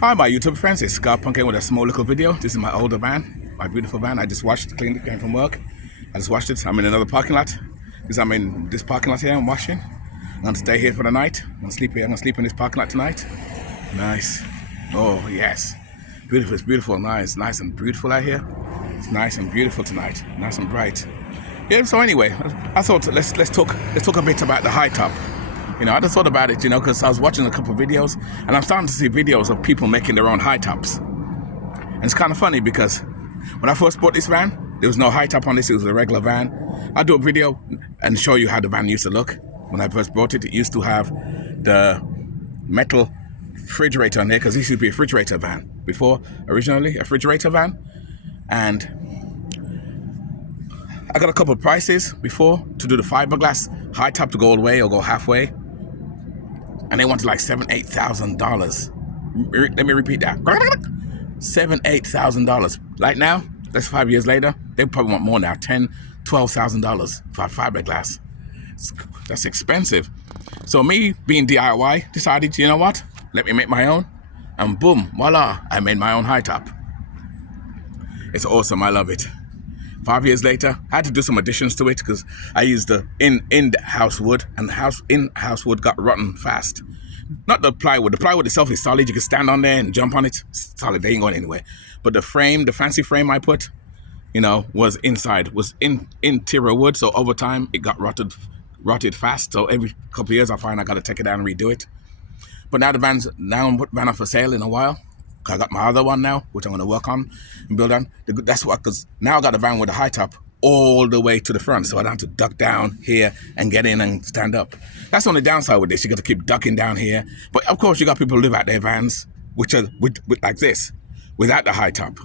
Hi, my YouTube friends. It's Scar Punk with a small little video. This is my older van, my beautiful van. I just washed, cleaned it, came from work. I just washed it. I'm in another parking lot. I'm in this parking lot here. I'm washing. I'm gonna stay here for the night. I'm gonna sleep here. I'm gonna sleep in this parking lot tonight. Nice. Oh yes, beautiful. It's beautiful. Nice and beautiful out here. It's nice and beautiful tonight. Nice and bright. Yeah. So anyway, I thought let's talk a bit about the high top. I just thought about it, because I was watching a couple of videos, and I'm starting to see videos of people making their own high tops. And it's kind of funny because when I first bought this van, there was no high top on this. It was a regular van. I'll do a video and show you how the van used to look. When I first bought it, it used to have the metal refrigerator on there, because this used to be a refrigerator van before, originally a refrigerator van. And I got a couple of prices before to do the fiberglass high top to go all the way or go halfway. And they wanted like $7,000-$8,000. Let me repeat that. $7,000-$8,000. Like now, that's 5 years later, they probably want more now. $10,000-$12,000 for fiberglass. That's expensive. So me, being DIY, decided, you know what? Let me make my own. And boom, voila, I made my own high top. It's awesome. I love it. 5 years later, I had to do some additions to it because I used the in-house wood, and the in-house wood got rotten fast. Not the plywood. The plywood itself is solid. You can stand on there and jump on it. It's solid. They ain't going anywhere. But the frame, the fancy frame I put, was inside, was interior wood. So over time, it got rotted fast. So every couple of years, I find I got to take it down and redo it. But now I'm putting up for sale in a while. I got my other one now, which I'm going to work on and build on. That's what, because now I got a van with a high top all the way to the front, so I don't have to duck down here and get in and stand up. That's the only downside with this. You got to keep ducking down here. But of course, you got people who live out their vans, which are with like this, without the high top.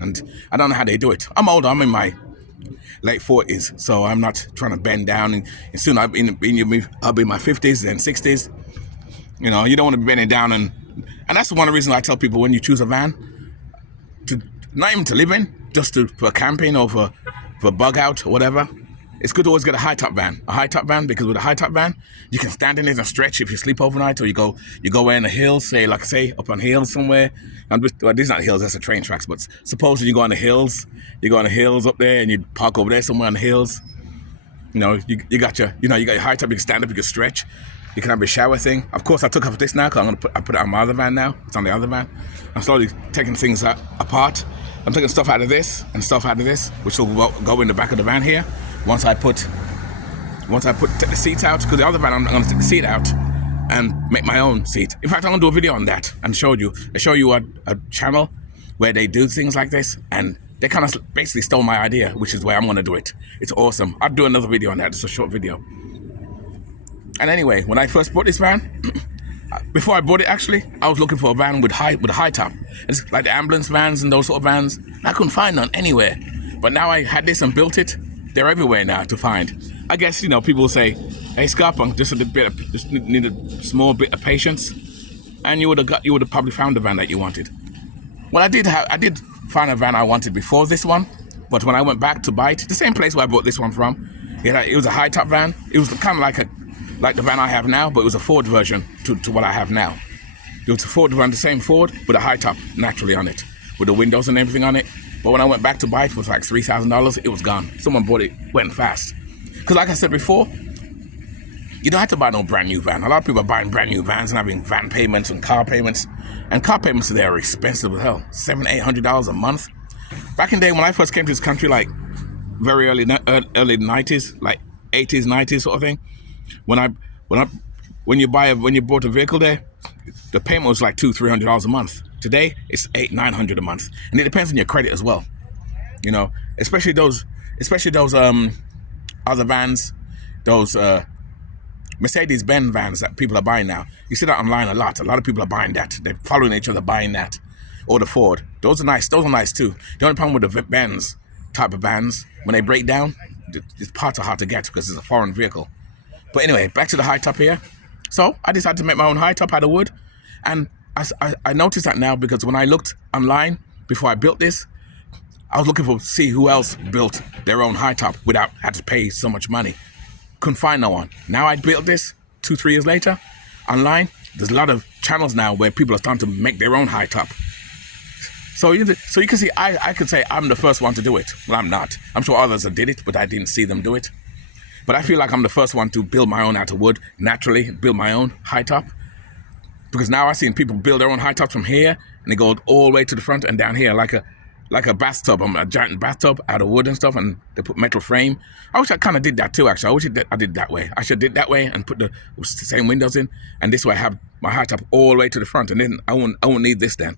And I don't know how they do it. I'm older. I'm in my late 40s, so I'm not trying to bend down. And soon I'll be in my 50s and 60s. You don't want to be bending down and that's one of the reasons I tell people when you choose a van, to not even to live in, just for camping or for bug out or whatever, it's good to always get a high top van. A high top van, because with a high top van, you can stand in it and stretch if you sleep overnight, or you go in the hills, up on hills somewhere. These are not hills, that's the train tracks, but suppose you go on the hills up there and you park over there somewhere on the hills. You got your high top, you can stand up, you can stretch. You can have a shower thing. Of course, I took off this now because I put it on my other van now. It's on the other van. I'm slowly taking things apart. I'm taking stuff out of this and stuff out of this, which will go in the back of the van here. Once I take the seats out, because the other van I'm going to take the seat out and make my own seat. In fact, I'm going to do a video on that and show you a channel where they do things like this, and they kind of basically stole my idea, which is where I'm going to do it. It's awesome. I'll do another video on that. It's a short video. And anyway, when I first bought this van, before I bought it actually, I was looking for a van with a high top. It's like the ambulance vans and those sort of vans. I couldn't find none anywhere. But now I had this and built it. They're everywhere now to find. I guess, people will say, hey, Scarpunk, just need a small bit of patience, and you would have probably found the van that you wanted. Well, I did find a van I wanted before this one, but when I went back to buy it, the same place where I bought this one from, it was a high top van. It was kind of like the van I have now, but it was a Ford version to what I have now. It was a Ford van, the same Ford, with a high top naturally on it, with the windows and everything on it. But when I went back to buy it, it was like $3,000. It was gone. Someone bought it, went fast. Because like I said before, you don't have to buy no brand new van. A lot of people are buying brand new vans and having van payments and car payments. And car payments today are expensive as hell. $700-$800 a month. Back in the day when I first came to this country, like very early 90s, like 80s, 90s sort of thing, when you bought a vehicle there, the payment was like $200-$300 a month. Today it's $800-$900 a month, and it depends on your credit as well. Especially those other vans, those Mercedes-Benz vans that people are buying now. You see that online a lot. A lot of people are buying that. They're following each other buying that, or the Ford. Those are nice. Those are nice too. The only problem with the Benz type of vans, when they break down, the parts are hard to get because it's a foreign vehicle. But anyway, back to the high top here. So I decided to make my own high top out of wood. And I noticed that now because when I looked online before I built this, I was looking see who else built their own high top without having to pay so much money. Couldn't find no one. Now I built this 2-3 years later online. There's a lot of channels now where people are starting to make their own high top. So you can see, I could say I'm the first one to do it. Well, I'm not. I'm sure others have did it, but I didn't see them do it. But I feel like I'm the first one to build my own out of wood, naturally, build my own high top. Because now I've seen people build their own high tops from here, and they go all the way to the front and down here like a bathtub, a giant bathtub out of wood and stuff, and they put metal frame. I wish I kind of did that too, actually. I wish I did that way. I should have did that way and put the same windows in, and this way I have my high top all the way to the front, and then I won't need this then.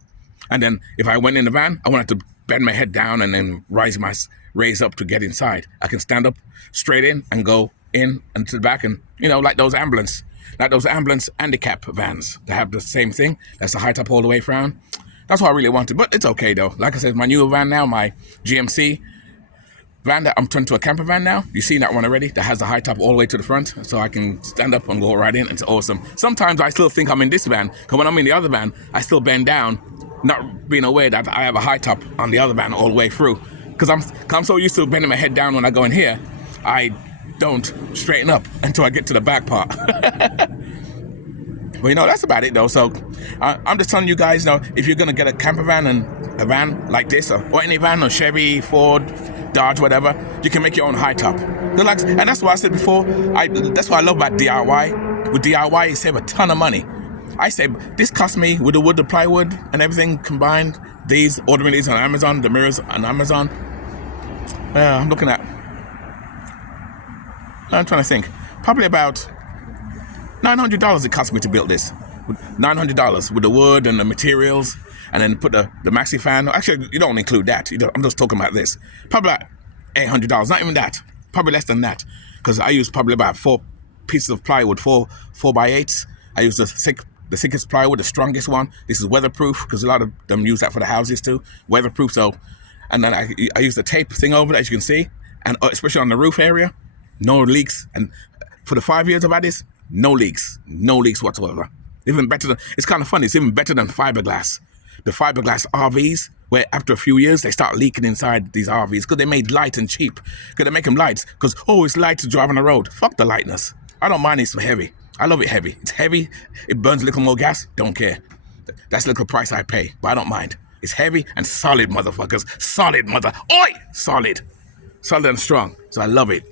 And then if I went in the van, I wouldn't have to bend my head down and then raise up to get inside. I can stand up straight in and go in and to the back, and like those ambulance handicap vans. They have the same thing. That's the high top all the way around. That's what I really wanted, but it's okay though. Like I said, my newer van now, my GMC van that I'm turned to a camper van now. You've seen that one already. That has the high top all the way to the front, so I can stand up and go right in. It's awesome. Sometimes I still think I'm in this van, because when I'm in the other van, I still bend down, not being aware that I have a high top on the other van all the way through. Because I'm so used to bending my head down when I go in here, I don't straighten up until I get to the back part. Well, that's about it though. So I'm just telling you guys, if you're gonna get a camper van and a van like this, or any van, or Chevy, Ford, Dodge, whatever, you can make your own high top. And that's what I said before. That's what I love about DIY. With DIY, you save a ton of money. I say this cost me, with the wood, the plywood, and everything combined, ordering these on Amazon, the mirrors on Amazon. I'm trying to think. Probably about $900 it cost me to build this. $900 with the wood and the materials, and then put the maxi fan. Actually, you don't include that. I'm just talking about this. Probably about $800. Not even that. Probably less than that. Because I used probably about 4 pieces of plywood, 4x8s. I used the thickest plywood, the strongest one. This is weatherproof, because a lot of them use that for the houses too. Weatherproof. So, and then I used the tape thing over it, as you can see, and especially on the roof area, no leaks. And for the 5 years I've had this, no leaks whatsoever. Even better than, it's kind of funny, it's even better than fiberglass. The fiberglass RVs, where after a few years they start leaking inside these RVs because they made light and cheap. Because they make them light because, it's light to drive on the road. Fuck the lightness. I don't mind it's heavy. I love it heavy. It's heavy. It burns a little more gas. Don't care. That's the little price I pay, but I don't mind. It's heavy and solid, motherfuckers. Solid, Oi! Solid. Solid and strong. So I love it.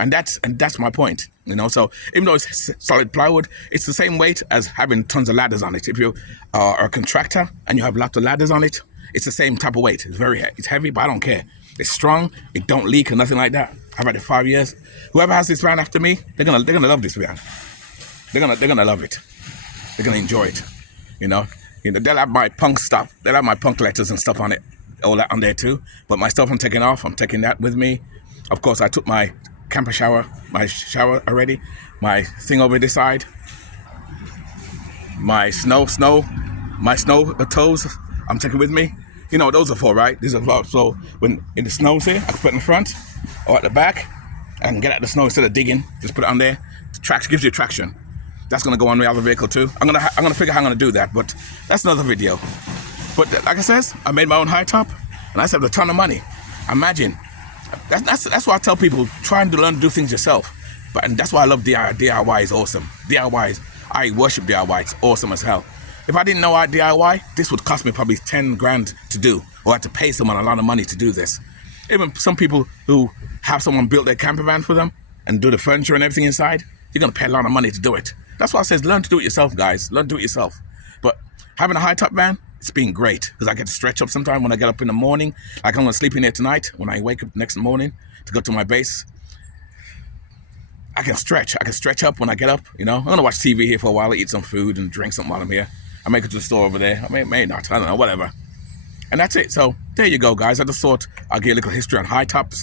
And that's my point. So even though it's solid plywood, it's the same weight as having tons of ladders on it. If you are a contractor and you have lots of ladders on it, it's the same type of weight. It's heavy, but I don't care. It's strong. It don't leak or nothing like that. I've had it 5 years. Whoever has this van after me, they're gonna love this van. They're gonna love it. They're gonna enjoy it. They'll have my punk stuff. They'll have my punk letters and stuff on it, all that on there too. But my stuff I'm taking off. I'm taking that with me. Of course, I took my camper shower, my shower already, my thing over this side, my snow toes I'm taking with me. Those are for, right? These are for, so when in the snow's here, I can put it in the front or at the back and get out the snow instead of digging. Just put it on there. Gives you traction. That's gonna go on the other vehicle too. I'm gonna figure out how I'm gonna do that, but that's another video. But like I says, I made my own high top, and I saved a ton of money. Imagine. That's why I tell people, try and learn to do things yourself. And that's why I love DIY. Is awesome. I worship DIY. It's awesome as hell. If I didn't know I DIY, this would cost me probably 10 grand to do, or I had to pay someone a lot of money to do this. Even some people who have someone build their camper van for them and do the furniture and everything inside, you're gonna pay a lot of money to do it. That's why I says learn to do it yourself, guys. Learn to do it yourself. But having a high top van, it's been great because I get to stretch up sometime when I get up in the morning. Like I'm gonna sleep in here tonight. When I wake up next morning to go to my base, I can stretch. I can stretch up when I get up. I'm gonna watch TV here for a while, eat some food and drink something while I'm here. I may go to the store over there. I may not. I don't know. Whatever. And that's it. So there you go, guys. I just thought I'll give a little history on high top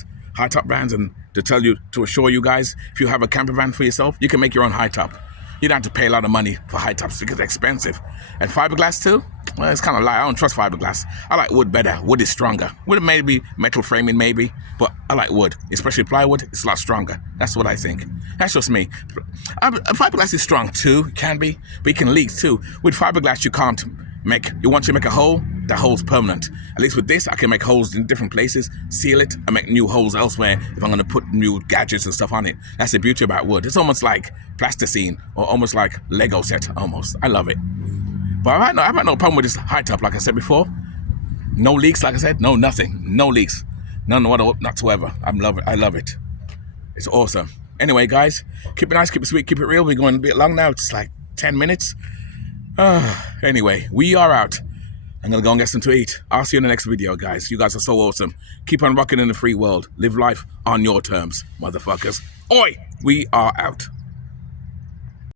vans, and to assure you guys, if you have a camper van for yourself, you can make your own high top. You don't have to pay a lot of money for high tops because they're expensive. And fiberglass too? Well, it's kind of lie. I don't trust fiberglass. I like wood better. Wood is stronger. Wood maybe metal framing maybe, but I like wood, especially plywood. It's a lot stronger. That's what I think. That's just me. Fiberglass is strong too. It can be, but it can leak too. With fiberglass, you can't once you make a hole, the hole's permanent. At least with this, I can make holes in different places, seal it, and make new holes elsewhere if I'm going to put new gadgets and stuff on it. That's the beauty about wood. It's almost like plasticine or almost like Lego set, almost. I love it. But I've had no problem with this high top, like I said before. No leaks, like I said. No, nothing. No leaks. None whatsoever. I love it. It's awesome. Anyway, guys, keep it nice, keep it sweet, keep it real. We're going a bit long now. It's like 10 minutes. Anyway, we are out. I'm going to go and get some to eat. I'll see you in the next video, guys. You guys are so awesome. Keep on rocking in the free world. Live life on your terms, motherfuckers. Oi! We are out.